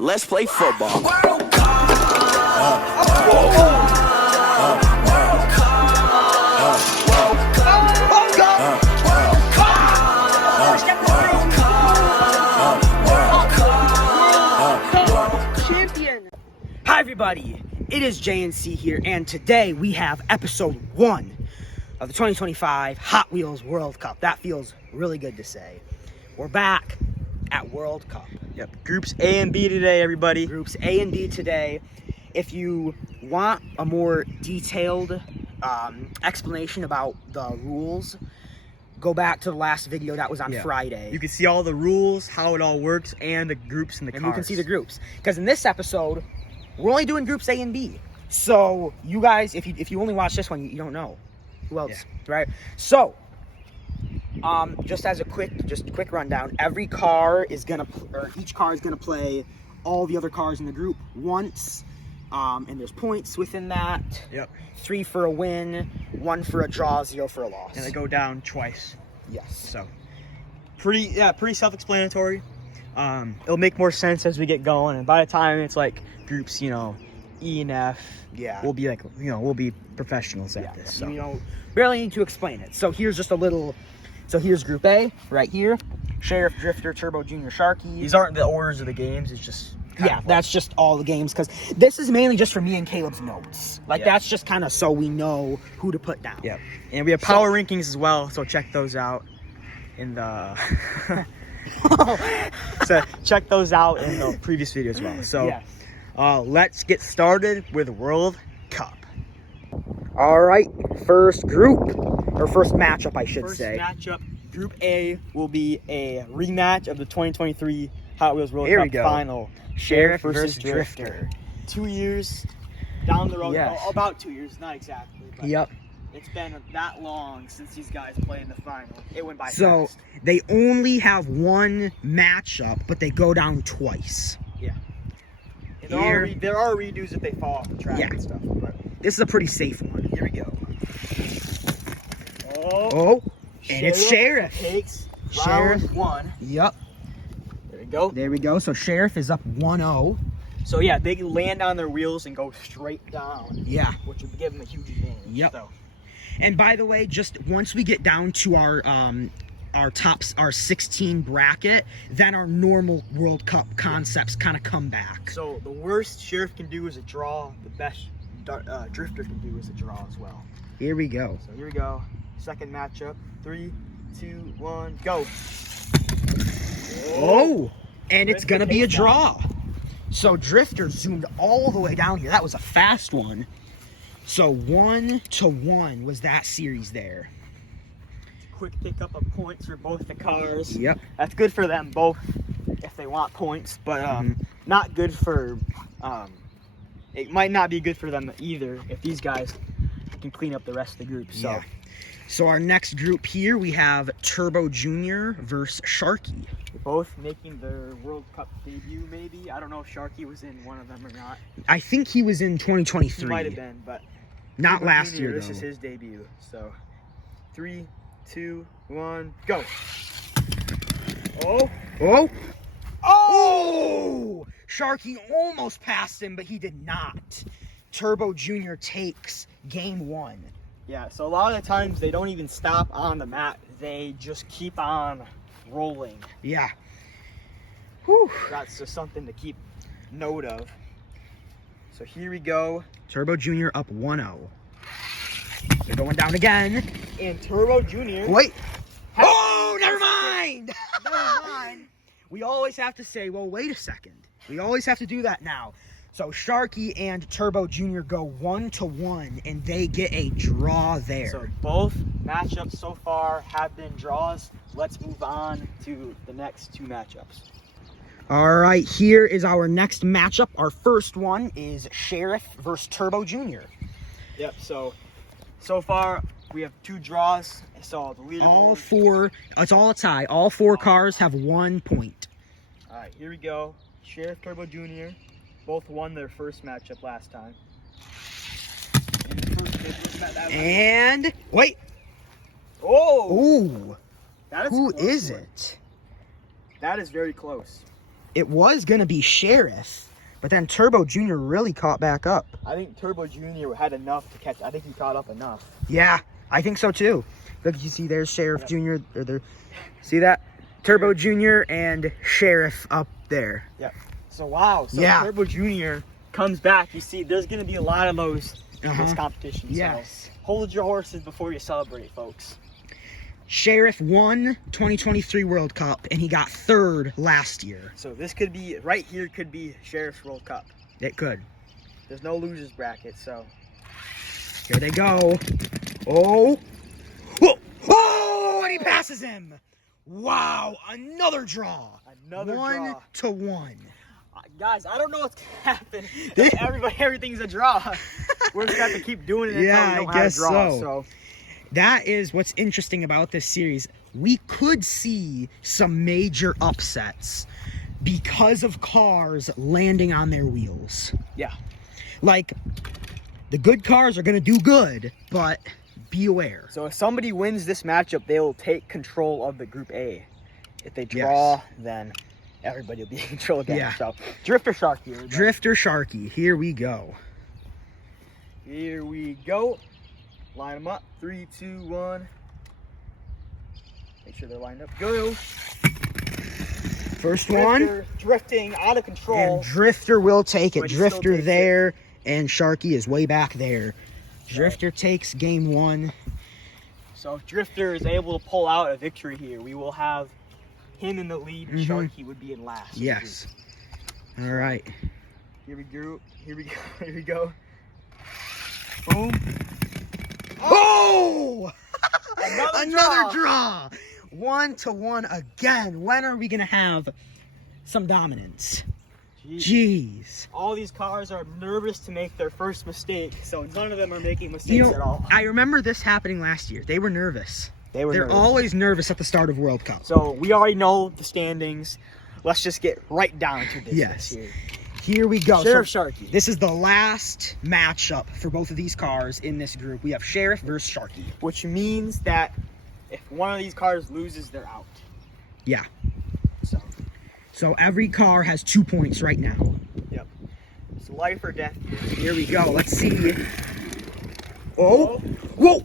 Let's play football. World Cup. World Cup. Hi everybody, it is JNC here, and today we have episode 1 of the 2025 Hot Wheels World Cup. That feels really good to say. We're back at World Cup. Yep, groups A and B today, everybody. Groups A and B today. If you want a more detailed explanation about the rules, go back to the last video that was on Friday. You can see all the rules, how it all works, and the groups and the cars. And you can see the groups. Because in this episode, we're only doing groups A and B. So you guys, if you only watch this one, you don't know who else, right? So, just as a quick rundown, each car is gonna play all the other cars in the group once, and there's points within that. Yep. 3 for a win, 1 for a draw, 0 for a loss. And they go down twice. Yes. So, pretty self-explanatory. It'll make more sense as we get going, and by the time it's like groups, E and F, we'll be like, we'll be professionals at this. So. You don't barely need to explain it. So here's just a little. So here's Group A right here: Sheriff, Drifter, Turbo, Junior, Sharky. These aren't the orders of the games. It's just that's just all the games, because this is mainly just for me and Caleb's notes. That's just kind of so we know who to put down. Yeah, and we have power rankings as well, so check those out in the. So check those out in the previous video as well. So let's get started with World Cup. All right, first matchup, I should say. First matchup, Group A will be a rematch of the 2023 Hot Wheels World Cup final. Sheriff versus Drifter. 2 years down the road. Yes. About 2 years, not exactly. But Yep. It's been that long since these guys played in the final. It went by So fast. they only have one matchup, but they go down twice. Yeah. And there are redos if they fall off the track and stuff. But this is a pretty safe one. here we go. Oh, and it's Sheriff. Takes Sheriff. round 1. Yep. There we go. There we go. So Sheriff is up 1-0. So yeah, they can land on their wheels and go straight down. Yeah. Which would give them a huge advantage. Yep. So. And by the way, just once we get down to our 16 bracket, then our normal World Cup concepts kind of come back. So the worst Sheriff can do is a draw. The best Drifter can do is a draw as well. Here we go. So here we go. Second matchup. 3, 2, 1, go. Oh, and it's gonna be a draw. So Drifter zoomed all the way down here. That was a fast one. So 1-1 was that series there. Quick pickup of points for both the cars. Yep. That's good for them both if they want points, but not good for. It might not be good for them either if these guys can clean up the rest of the group. So. Yeah. So our next group here, we have Turbo Junior versus Sharky. They're both making their World Cup debut, maybe. I don't know if Sharky was in one of them or not. I think he was in 2023. He might have been, but not Turbo last Junior, year. This is his debut. So 3, 2, 1, go. Oh! Sharky almost passed him, but he did not. Turbo Junior takes game 1. Yeah, so a lot of the times they don't even stop on the mat. They just keep on rolling. Yeah. Whew. That's just something to keep note of. So here we go. Turbo Junior up 1-0. They're going down again. And Turbo Junior. Wait. Oh, never mind. Never mind. We always have to say, well, wait a second. We always have to do that now. So Sharky and Turbo Junior go 1-1, and they get a draw there. So both matchups so far have been draws. Let's move on to the next 2 matchups. All right, here is our next matchup. Our first one is Sheriff versus Turbo Junior. Yep, so far we have 2 draws. So the leaderboard. All 4, it's all a tie. All 4 cars have 1 point. All right, here we go. Sheriff, Turbo Junior. Both won their first matchup last time. And wait. Oh! Ooh. That is Who close is one. it? That is very close. it was gonna be Sheriff, but then Turbo Jr. really caught back up. I think Turbo Jr. had enough to catch. I think he caught up enough. Yeah, I think so too. Look, you see there's Sheriff Jr. Or there, see that? Turbo Jr. and Sheriff up there. Yep. So wow. So Yeah. Turbo Jr. comes back. You see, there's gonna be a lot of those in this competition. Yes. So hold your horses before you celebrate, folks. Sheriff won 2023 World Cup, and he got 3rd last year. So this could be right here. Could be Sheriff's World Cup. It could. There's no losers bracket, so Here they go. Oh. Whoa. Oh, and he passes him. Wow, another draw. Another draw. 1-1. Guys, I don't know what's gonna happen. Everything's a draw. We're just gonna have to keep doing it until Yeah, we don't I have guess a draw. so. That is what's interesting about this series. We could see some major upsets because of cars landing on their wheels. Yeah. Like, the good cars are going to do good, but be aware. So if somebody wins this matchup, they will take control of the Group A. If they draw, then everybody will be in control again. Yeah. So Drifter Sharky. Everybody. Drifter Sharky, here we go. Here we go. Line them up. 3, 2, 1. Make sure they're lined up. Go. First one. Drifter drifting out of control. And Drifter will take it. But he still Drifter takes there, and Sharky is way back there. Drifter takes game 1. So if Drifter is able to pull out a victory here, we will have him in the lead, and Sharky would be in last. Yes. All right. Here we go. Here we go. Here we go. Boom. Oh! Another draw. 1-1 again. When are we going to have some dominance? Jeez. All these cars are nervous to make their first mistake, so none of them are making mistakes at all. I remember this happening last year. They were nervous. They're nervous. Always nervous at the start of World Cup. So we already know the standings. Let's just get right down to business Yes. here. Here we go. Sheriff So Sharky. this is the last matchup for both of these cars in this group. We have Sheriff versus Sharky. Which means that if one of these cars loses, they're out. Yeah. So, every car has 2 points right now. yep. It's life or death. Here we go. Let's see. Oh. Whoa.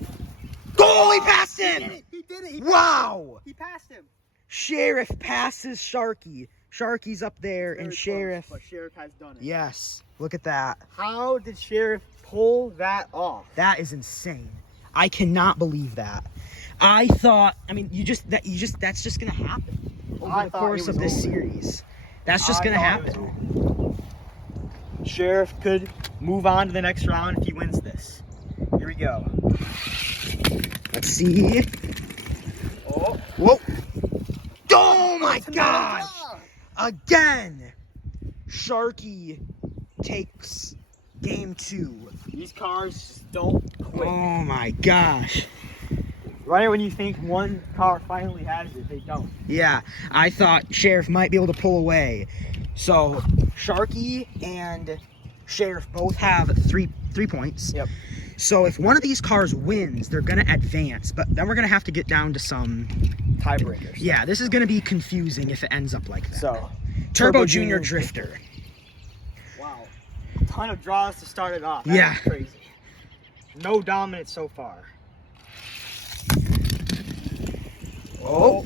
Oh, he passed him. He did it. Wow. He passed him. Sheriff passes Sharky. Sharky's up there, and Very Sheriff. close, but Sheriff has done it. Yes. Look at that. How did Sheriff pull that off? That is insane. I cannot believe that. I thought. I mean, that's just gonna happen over the course of this series. That's just gonna happen. Sheriff could move on to the next round if he wins this. Here we go. Let's see. Oh. Whoa. Oh my gosh. Again. Sharky takes game 2. These cars don't quit. Oh my gosh. Right when you think one car finally has it, they don't. Yeah, I thought Sheriff might be able to pull away. So Sharky and Sheriff both have three points. Yep. So if one of these cars wins, they're gonna advance. But then we're gonna have to get down to some Tiebreakers. Yeah, this is gonna be confusing if it ends up like that. So, Turbo Jr. Drifter. wow. A ton of draws to start it off. That Yeah. is crazy. No dominance so far. Oh.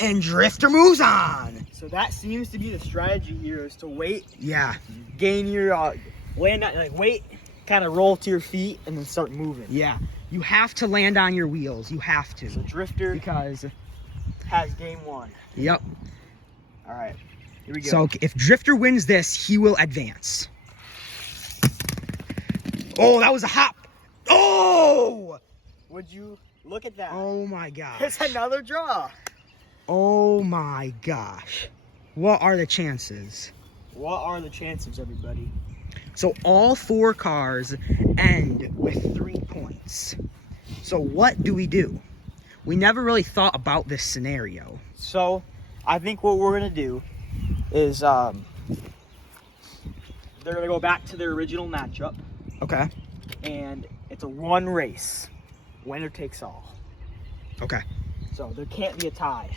And Drifter moves on. So that seems to be the strategy here, is to wait, Yeah. gain your wait, kind of roll to your feet, and then start moving. Yeah. You have to land on your wheels. You have to. So Drifter Because, has game 1. yep. All right, here we go. So if Drifter wins this, he will advance. Oh, that was a hop. Oh! Would you look at that? Oh my gosh. It's another draw. Oh my gosh. What are the chances? What are the chances, everybody? So all 4 cars end with 3 points. So what do? We never really thought about this scenario. So, I think what we're gonna do is they're gonna go back to their original matchup, Okay. and it's a 1 race, winner takes all. Okay. So there can't be a tie.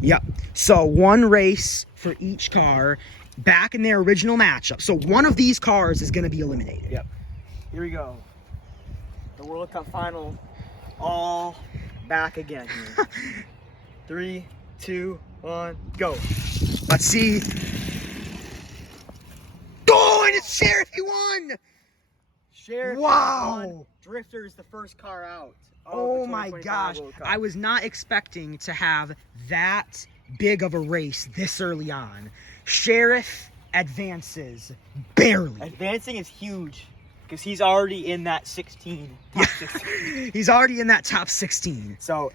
Yep. So 1 race for each car back in their original matchup. So one of these cars is going to be eliminated. Yep. Here we go. The World Cup final, all back again here. 3, 2, 1, go. Let's see. Oh, and it's Sheriff, he won! Sheriff Wow. won. Drifter is the first car out. Oh my gosh. I was not expecting to have that big of a race this early on. Sheriff advances barely. Advancing is huge because he's already in that 16. Top 16. He's already in that top 16. So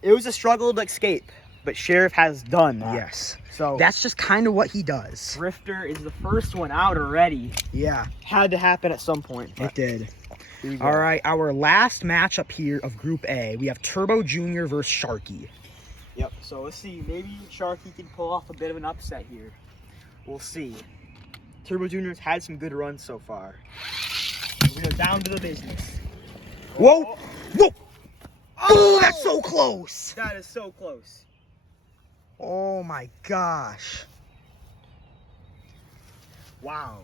it was a struggle to escape, but Sheriff has done that. Yes. So That's just kind of what he does. Drifter is the first one out already. Yeah, Had to happen at some point. it did. Here we go. All right, our last matchup here of Group A, we have Turbo Jr. versus Sharky. Yep. So let's see. Maybe Sharky can pull off a bit of an upset here. We'll see. Turbo Jr.'s had some good runs so far. We're down to the business. Whoa! Whoa! Oh, that's so close! That is so close. Oh my gosh. Wow.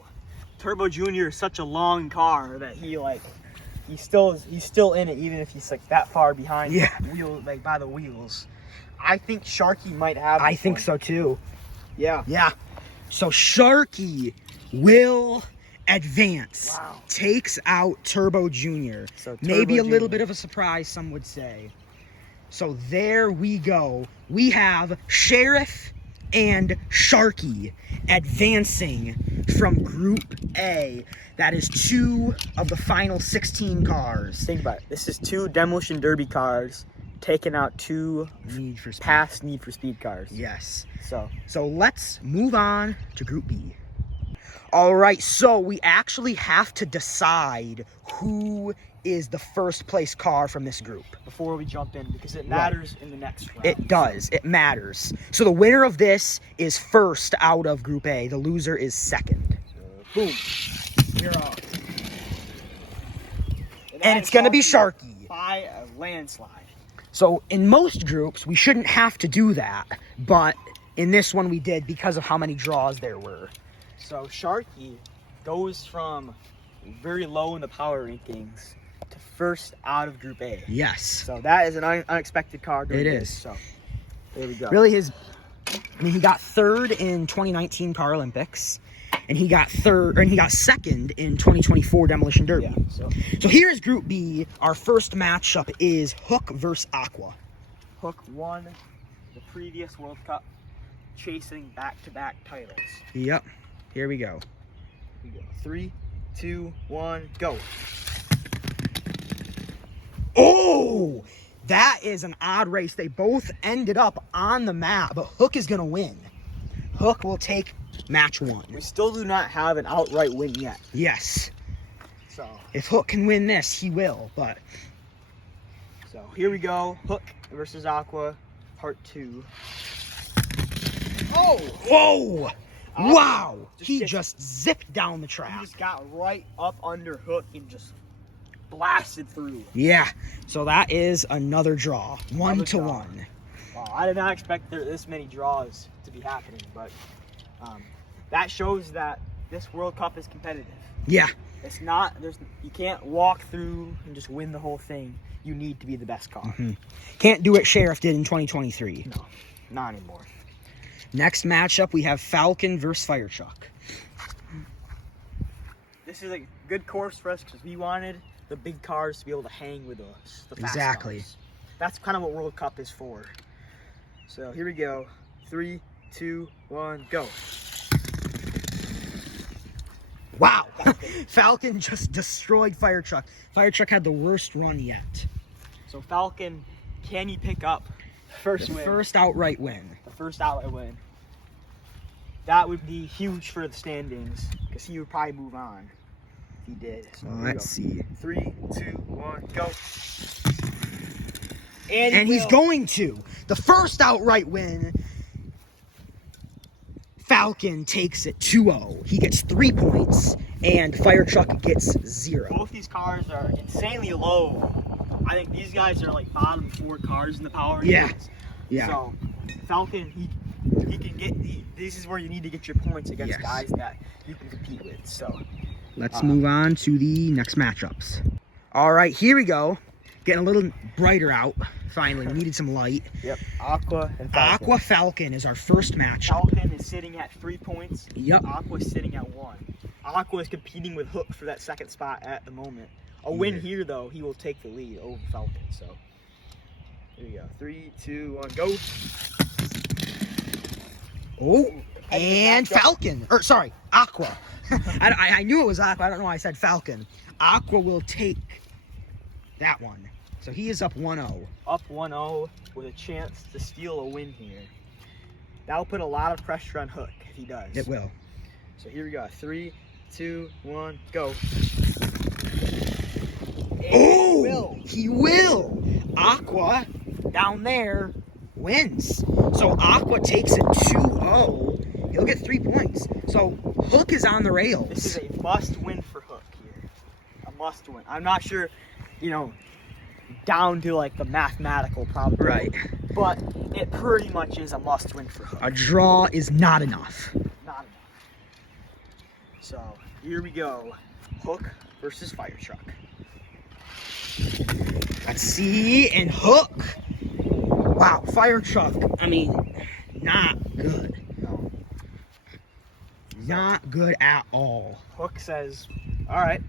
Turbo Jr. is such a long car that he's still in it even if he's like that far behind. Yeah. Wheel like by the wheels. I think Sharky might have. I this think one. so too. Yeah. Yeah. So Sharky will advance. Wow. Takes out Turbo Jr. So Maybe a Turbo little Jr. bit of a surprise, some would say. So there we go. We have Sheriff and Sharky advancing from Group A. That is 2 of the final 16 cars. Think about it. This is 2 Demolition Derby cars taking out 2 Need for Speed. past Need for Speed cars. Yes. So Let's move on to Group B. All right, so we actually have to decide who is the first place car from this group. before we jump in, because it matters in the next round. It does. It matters. So the winner of this is first out of Group A. The loser is second. Boom. You're off. And it's going to be Sharky. By a landslide. So in most groups, we shouldn't have to do that. But in this one, we did because of how many draws there were. So Sharky goes from very low in the power rankings to first out of Group A. Yes. So that is an unexpected card. It is. So there we go. Really, he got third in 2019 Paralympics. And he got second in 2024 Demolition Derby. Yeah, So here's Group B. Our first matchup is Hook versus Aqua. Hook won the previous World Cup, chasing back-to-back titles. Yep. Here we go. Here we go. 3, 2, 1, go. Oh! That is an odd race. They both ended up on the map, but Hook is going to win. Hook will take match 1. We still do not have an outright win yet. Yes. So If Hook can win this, he will, but... So here we go. Hook versus Aqua, part 2. Oh! Whoa! Wow! He gets- just zipped down the He track. just got right up under Hook and just blasted through. Yeah. So that is another draw. 1 to draw. 1. Wow, I did not expect this many draws to be happening, but that shows that this World Cup is competitive. Yeah. It's not, you can't walk through and just win the whole thing. You need to be the best car. Can't do what Sheriff did in 2023. No, not anymore. Next matchup, we have Falcon versus Firetruck. This is a good course for us because we wanted the big cars to be able to hang with us. The fast Exactly. cars. That's kind of what World Cup is for. So here we go. 3, 2, 1, go. Wow. Falcon just destroyed Firetruck. Firetruck had the worst run yet. So Falcon, can he pick up first The win? first outright win. The first outright win. That would be huge for the standings because he would probably move on if he did. So here we Let's go. see. 3, 2, 1, go. And he's will. going to. The first outright win. Falcon takes it 2-0. He gets 3 points, and Firetruck gets 0. Both these cars are insanely low I think these guys are like bottom 4 cars in the power. Yeah. Rankings. Yeah. So Falcon, he can get. This is where you need to get your points against guys that you can compete with. So let's move on to the next matchups. All right, here we go. Getting a little brighter out. Finally, we needed some light. Yep. Aqua and Falcon. Aqua Falcon is our first matchup. Falcon is sitting at 3 points. Yep. Aqua is sitting at 1. Aqua is competing with Hook for that second spot at the moment. A win here, though, he will take the lead over Falcon. So here we go. 3, 2, 1, go. Oh, and Falcon. Or sorry, Aqua. I knew it was Aqua. I don't know why I said Falcon. Aqua will take that one. So he is up 1-0. Up 1-0 with a chance to steal a win here. That'll put a lot of pressure on Hook if he does. It will. So here we go. 3, 2, 1, go. Oh, he will. Aqua down there wins. So Aqua takes it 2-0. He'll get 3 points. So Hook is on the rails. This is a must win for Hook here. A must win. I'm not sure, down to like the mathematical probability. Right. But it pretty much is a must win for Hook. A draw is not enough. Not enough. So here we go. Hook versus Firetruck. Let's see. And Hook. Wow, Firetruck. I mean, not good. No. Not good at all. Hook says, all right,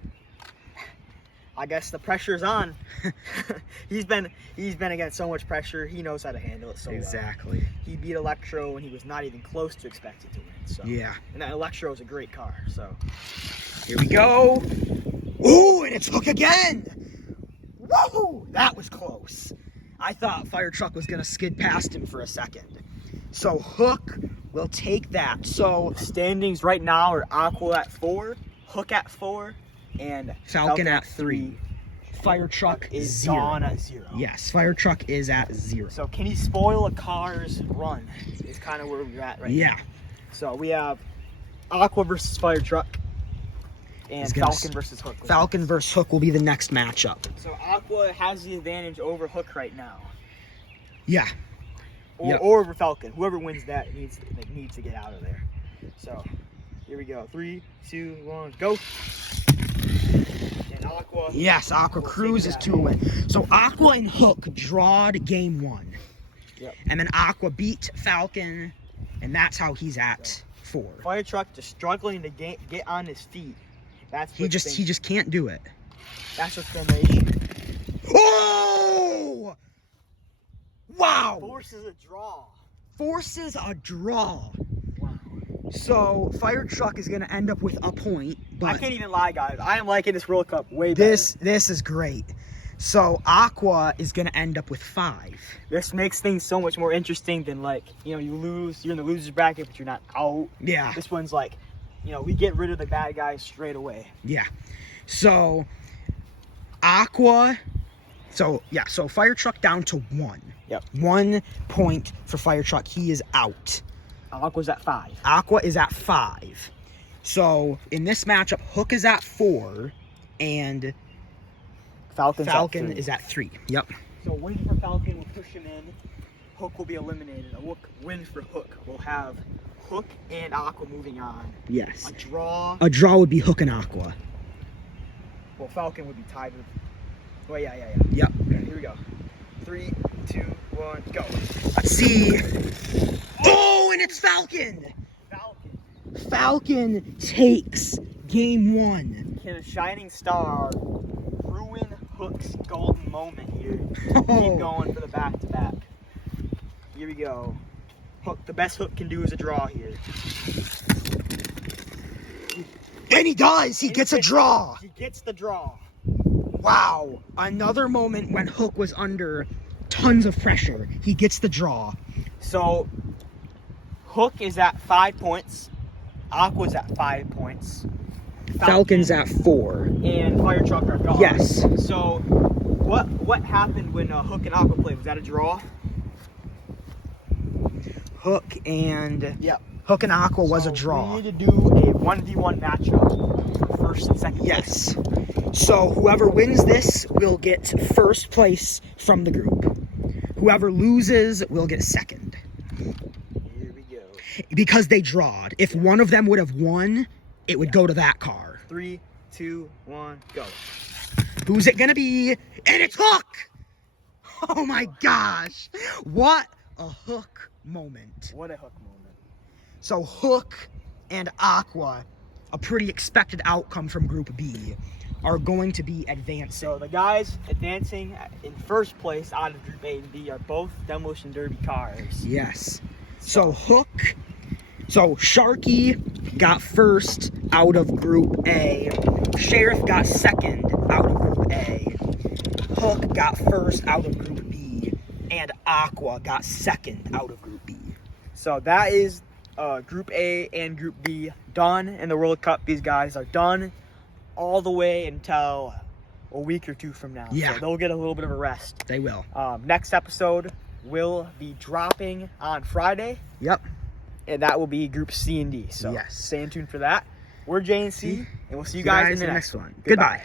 I guess the pressure's on. he's been against so much pressure. He knows how to handle it so Exactly. well. He beat Electro when he was not even close to expected to win. So Yeah. And that Electro is a great car. So Here we go. Ooh, and it's Hook again. Whoa, that was close. I thought Firetruck was going to skid past him for a second. So Hook will take that. So standings right now are Aqua at 4, Hook at 4, and Falcon at 3. Firetruck is 0. gone at 0. Yes, Firetruck is at 0. So can he spoil a car's run? Is kind of where we're at right now. Yeah. So we have Aqua versus Firetruck, and He's gonna Falcon versus Hook. Falcon versus Hook will be the next matchup. So Aqua has the advantage over Hook right now, Yeah. or over Falcon. Whoever wins that needs to get out of there. So here we go. 3, 2, 1, go. And Aqua. Yes, Aqua cruises to a win. So Aqua and Hook drawed game 1. Yep. And then Aqua beat Falcon, and that's how he's at 4. Firetruck just struggling to get on his feet. He just can't do it. That's what's been the issue. Oh! Wow! Forces a draw. Forces a draw. Wow. So Firetruck is going to end up with a point, I but can't even lie, guys. I am liking this World Cup way better. this is great. So Aqua is going to end up with 5. This makes things so much more interesting than you lose, you're in the loser's bracket, but you're not out. Yeah. This one's we get rid of the bad guys straight away. Yeah. So Aqua. So Firetruck down to 1. Yep. 1 point for Firetruck. He is out. Aqua's at 5. Aqua is at 5. So in this matchup, Hook is at 4, and Falcon is at 3. Yep. So win for Falcon will push him in. Hook will be eliminated. A win for Hook will have Hook and Aqua moving on. Yes. A draw. A draw would be Hook and Aqua. Well, Falcon would be tied with. Well, yeah. Yep. Okay, here we go. 3, 2, 1, go. Let's see. Oh, and it's Falcon. Falcon takes game 1. Can a shining star ruin Hook's golden moment here? Oh. Keep going for the back-to-back. Here we go. Hook. The best Hook can do is a draw here. And he does. He gets a draw. He gets the draw. Wow. Another moment when Hook was under tons of pressure. He gets the draw. So, Hook is at 5 points. Aqua's at 5 points. Falcon's at 4. And Firetruck are gone. Yes. So, what happened when Hook and Aqua played? Was that a draw? Hook and Yep. Hook and Aqua was So a draw. We need to do a 1v1 matchup for first and second. Yes. Place. So whoever wins this will get first place from the group. Whoever loses will get second. Here we go. Because they drawed. If one of them would have won, it would go to that car. 3, 2, 1, go. Who's it gonna be? And it's Hook! Oh my gosh! What a Hook moment. What a Hook moment. So Hook and Aqua, a pretty expected outcome from Group B, are going to be advancing. So the guys advancing in first place out of Group A and B are both Demolition Derby cars. Yes. So Sharky got first out of Group A. Sheriff got second out of Group A. Hook got first out of Group B. And Aqua got second out of Group B. So that is Group A and Group B done in the World Cup. These guys are done all the way until a week or two from now. Yeah. So they'll get a little bit of a rest. They will. Next episode will be dropping on Friday. Yep. And that will be Group C and D. So yes. stay tuned for that. We're J and C, and we'll see you guys in the next one. Goodbye.